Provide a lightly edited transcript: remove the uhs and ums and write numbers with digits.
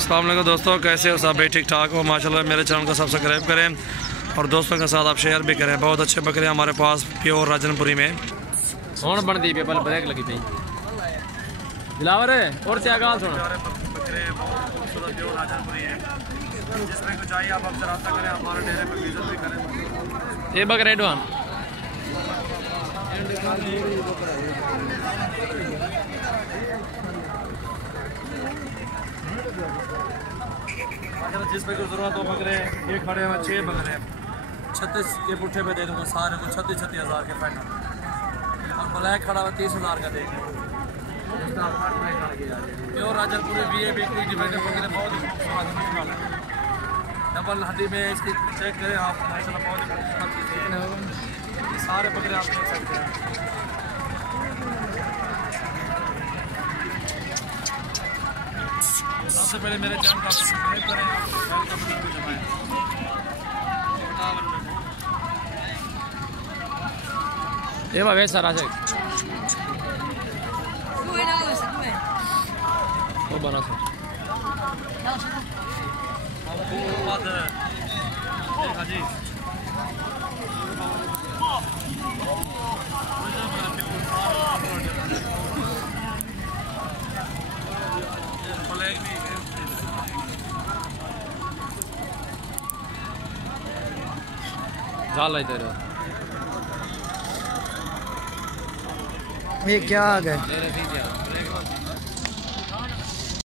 अस्सलाम वालेकुम दोस्तों, कैसे हो सब? भाई ठीक ठाक हो माशाल्लाह। मेरे चैनल को सब्सक्राइब करें और दोस्तों के साथ आप शेयर भी करें। बहुत अच्छे बकरे हमारे पास प्योर राजनपुरी में सोन बन दी पेपर ब्रेक लगी थी दिलावर है और क्या गाल सुन बकरे बहुत खूबसूरत प्योर राजनपुरी है। जिसमें कुछ चाहिए आप हमसे रब्ता करें, हमारे डेरे पर विजिट भी करें। ये बकरे एडवान अगर जिस पे कोई ज़रूरत हो बकरे ये खड़े हुए 6 बकरे 36 के पुट्ठे पे दे दूँगा सारे को 36 हज़ार के फाइनल। और ब्लैक खड़ा हुआ 30,000 का देंगे। प्योर राजनपुरी भी है, बिल्कुल डिफरेंट बकरे बहुत ही खूबसूरत है। डबल हड्डी में इसकी चेक करें आप माशाल्लाह बहुत ही खूबसूरत चीज़ है। सारे बकरे आप देख सकते हैं। सबसे पहले मेरे चैनल का सब्सक्राइब करें, बेल का बटन भी दबाएं। ये भाई सारा से वो बना से जी जाल है तेरे ये क्या आ गए?